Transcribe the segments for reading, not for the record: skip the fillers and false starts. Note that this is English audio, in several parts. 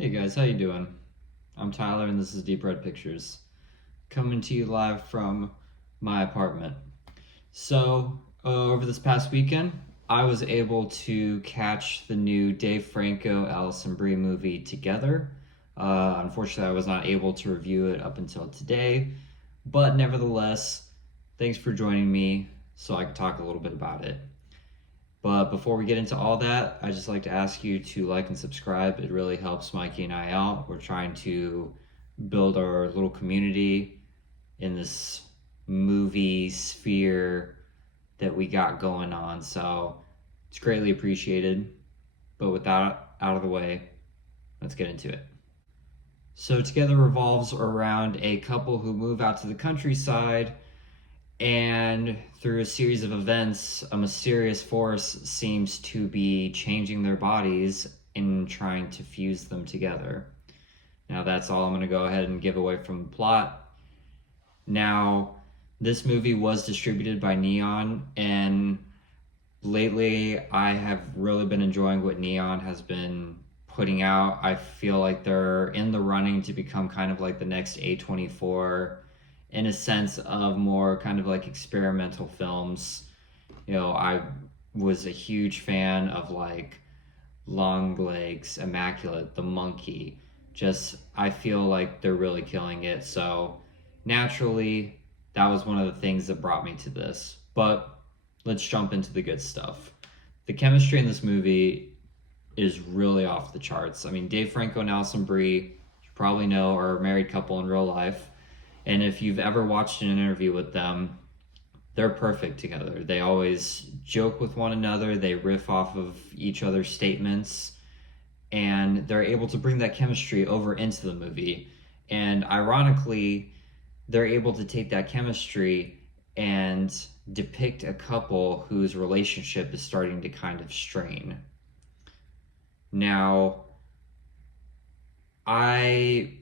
Hey guys, how you doing? I'm Tyler and this is Deep Red Pictures, coming to you live from my apartment. Over this past weekend, I was able to catch the new Dave Franco, Alison Brie movie Together. Unfortunately, I was not able to review it up until today, but nevertheless, thanks for joining me so I can talk a little bit about it. But before we get into all that, I just like to ask you to like and subscribe. It really helps Mikey and I out. We're trying to build our little community in this movie sphere that we got going on. So it's greatly appreciated. But with that out of the way, let's get into it. So Together revolves around a couple who move out to the countryside, and through a series of events, a mysterious force seems to be changing their bodies and trying to fuse them together. Now, that's all I'm going to go ahead and give away from the plot. Now, this movie was distributed by Neon, and lately I have really been enjoying what Neon has been putting out. I feel like they're in the running to become kind of like the next A24 in a sense of more kind of like experimental films. I was a huge fan of like Longlegs, Immaculate, The Monkey. Just, I feel like they're really killing it. So naturally, that was one of the things that brought me to this. But let's jump into the good stuff. The chemistry in this movie is really off the charts. I mean, Dave Franco and Alison Brie, you probably know, are a married couple in real life. And if you've ever watched an interview with them, they're perfect together. They always joke with one another, they riff off of each other's statements, and they're able to bring that chemistry over into the movie. And ironically, they're able to take that chemistry and depict a couple whose relationship is starting to kind of strain. Now, I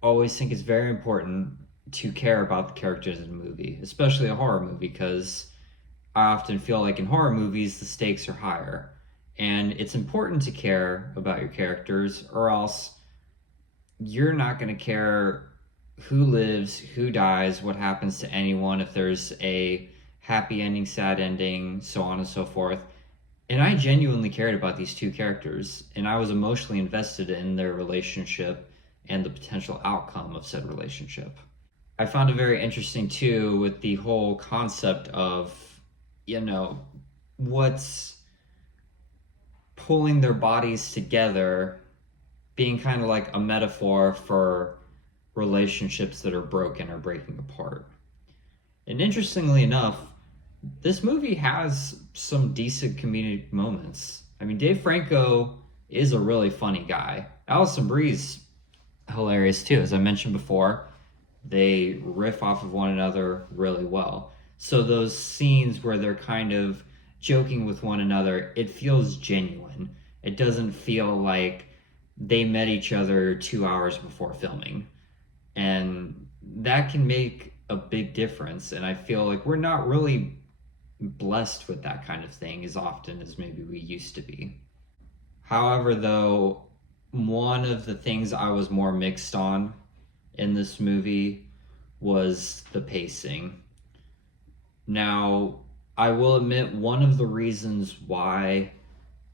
always think it's very important to care about the characters in a movie, especially a horror movie, because I often feel like in horror movies, the stakes are higher. And it's important to care about your characters, or else you're not going to care who lives, who dies, what happens to anyone, if there's a happy ending, sad ending, so on and so forth. And I genuinely cared about these two characters, and I was emotionally invested in their relationship and the potential outcome of said relationship. I found it very interesting too with the whole concept of, what's pulling their bodies together being kind of like a metaphor for relationships that are broken or breaking apart. And interestingly enough, this movie has some decent comedic moments. I mean, Dave Franco is a really funny guy. Alison Brie's hilarious too. As I mentioned before, they riff off of one another really well. So those scenes where they're kind of joking with one another, it feels genuine. It doesn't feel like they met each other 2 hours before filming. And that can make a big difference. And I feel like we're not really blessed with that kind of thing as often as maybe we used to be. However, though, one of the things I was more mixed on in this movie was the pacing. Now, I will admit one of the reasons why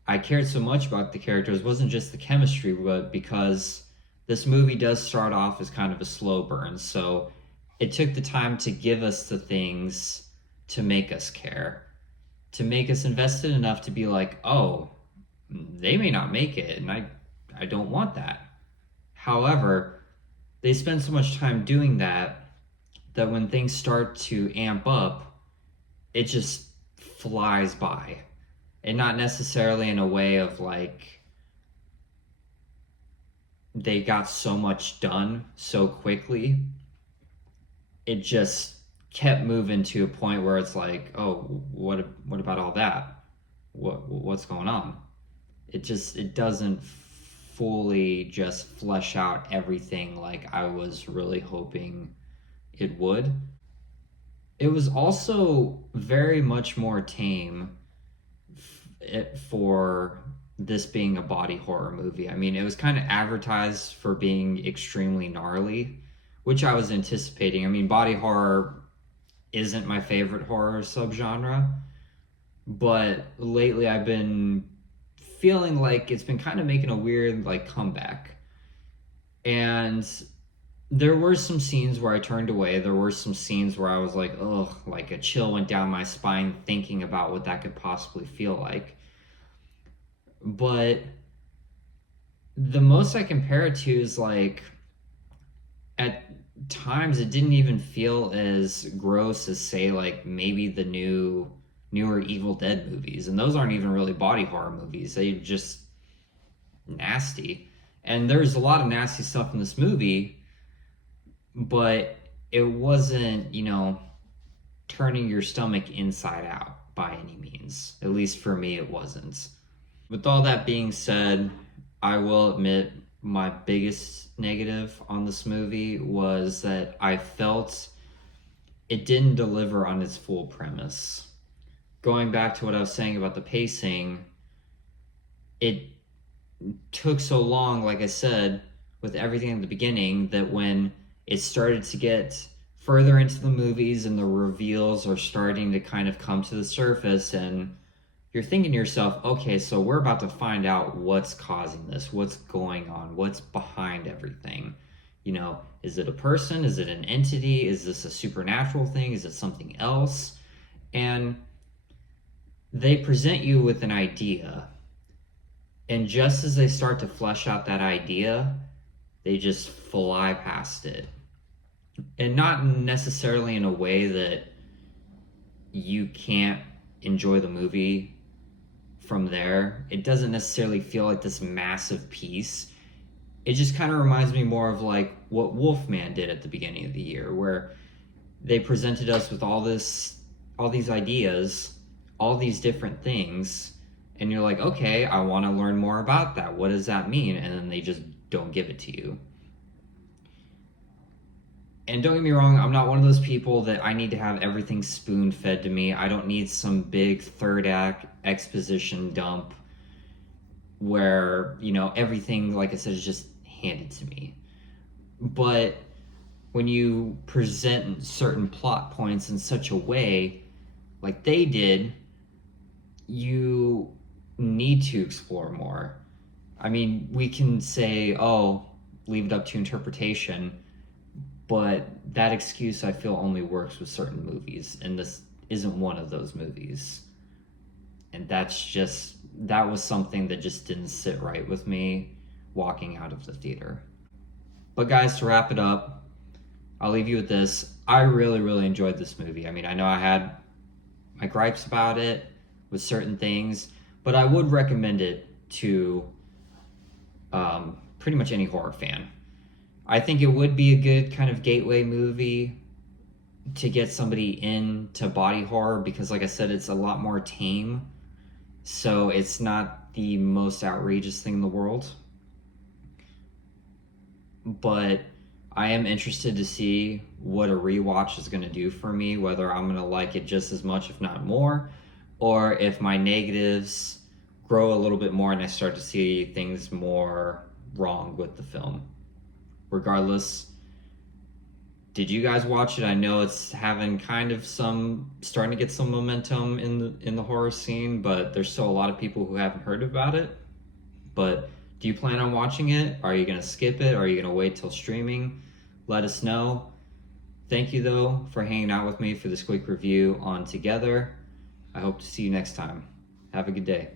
I cared so much about the characters wasn't just the chemistry, but because this movie does start off as kind of a slow burn. So it took the time to give us the things to make us care, to make us invested enough to be like, oh, they may not make it, and I don't want that. However, they spend so much time doing that when things start to amp up, it just flies by. And not necessarily in a way of like they got so much done so quickly. It just kept moving to a point where it's like, oh, what about all that? What's going on? It doesn't fully just flesh out everything like I was really hoping it would. It was also very much more tame for this being a body horror movie. I mean, it was kind of advertised for being extremely gnarly, which I was anticipating. I mean, body horror isn't my favorite horror subgenre, but lately I've been feeling like it's been kind of making a weird like comeback. And there were some scenes where I turned away. There were some scenes where I was like, oh, like a chill went down my spine thinking about what that could possibly feel like. But the most I compare it to is like at times it didn't even feel as gross as say like maybe the newer Evil Dead movies. And those aren't even really body horror movies. They just nasty. And there's a lot of nasty stuff in this movie, but it wasn't, turning your stomach inside out by any means. At least for me, it wasn't. With all that being said, I will admit my biggest negative on this movie was that I felt it didn't deliver on its full premise. Going back to what I was saying about the pacing, it took so long, like I said, with everything at the beginning, that when it started to get further into the movies and the reveals are starting to kind of come to the surface, and you're thinking to yourself, okay, so we're about to find out what's causing this, what's going on, what's behind everything. Is it a person? Is it an entity? Is this a supernatural thing? Is it something else? And they present you with an idea. And just as they start to flesh out that idea, they just fly past it. And not necessarily in a way that you can't enjoy the movie from there. It doesn't necessarily feel like this massive piece. It just kind of reminds me more of like what Wolfman did at the beginning of the year, where they presented us with all these ideas, all these different things, and you're like, okay, I want to learn more about that. What does that mean? And then they just don't give it to you. And don't get me wrong, I'm not one of those people that I need to have everything spoon-fed to me. I don't need some big third act exposition dump where, everything, like I said, is just handed to me. But when you present certain plot points in such a way, like they did, you need to explore more. I mean, we can say, oh, leave it up to interpretation, but that excuse I feel only works with certain movies, and this isn't one of those movies. And that was something that just didn't sit right with me walking out of the theater. But guys, to wrap it up, I'll leave you with this. I really, really enjoyed this movie. I mean, I know I had my gripes about it with certain things, but I would recommend it to pretty much any horror fan. I think it would be a good kind of gateway movie to get somebody into body horror because, like I said, it's a lot more tame. So it's not the most outrageous thing in the world. But I am interested to see what a rewatch is going to do for me, whether I'm going to like it just as much, if not more, or if my negatives grow a little bit more and I start to see things more wrong with the film. Regardless, did you guys watch it? I know it's having kind of starting to get some momentum in the horror scene, but there's still a lot of people who haven't heard about it. But do you plan on watching it? Are you going to skip it? Are you going to wait till streaming? Let us know. Thank you, though, for hanging out with me for this quick review on Together. I hope to see you next time. Have a good day.